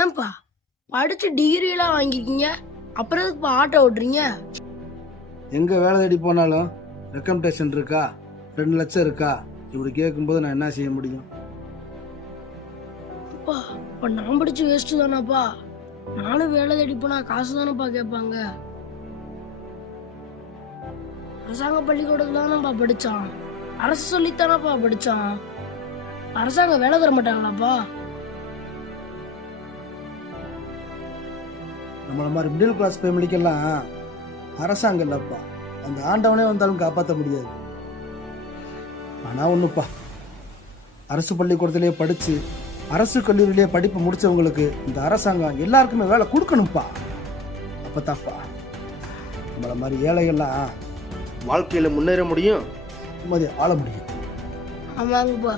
ஏன்பா படிச்சு டிகிரி எல்லாம் வாங்கிருக்கீங்க, அப்புறம் எதுக்குப்பா ஆட்டோ ஓட்டுறீங்க? எங்கே வேலை தேடி போனாலும் ரெக்கமெண்டேஷன் இருக்கா, 2 லட்சம் இருக்கா, இப்படி கேட்கும்போது நான் என்ன செய்ய முடியும்? அப்பா இப்ப நான் படிச்சு வேஸ்ட் தானப்பா. நானும் வேலை தேடி போனா காசு தானப்பா கேட்பாங்க. அரசாங்க பள்ளிக்கூடத்துல தானப்பா படிச்சான், அரசு சொல்லித்தானப்பா படிச்சான். அரசாங்கம் வேலை தர மாட்டாங்களாப்பா? நம்மள மாதிரி மிடில் கிளாஸ் ஃபேமிலிக்கெல்லாம் அரசாங்கம் இல்லைப்பா, அந்த ஆண்டவனே வந்தாலும் காப்பாற்ற முடியாது. ஆனால் ஒன்றுப்பா, அரசு பள்ளிக்கூடத்திலேயே படித்து அரசு கல்லூரியிலேயே படிப்பு முடித்தவங்களுக்கு இந்த அரசாங்கம் எல்லாருக்குமே வேலை கொடுக்கணும்ப்பா. அப்போ தாப்பா நம்மளை மாதிரி ஏழைகள்லாம் வாழ்க்கையில் முன்னேற முடியும், நிம்மதி ஆள முடியும். ஆமாங்கப்பா.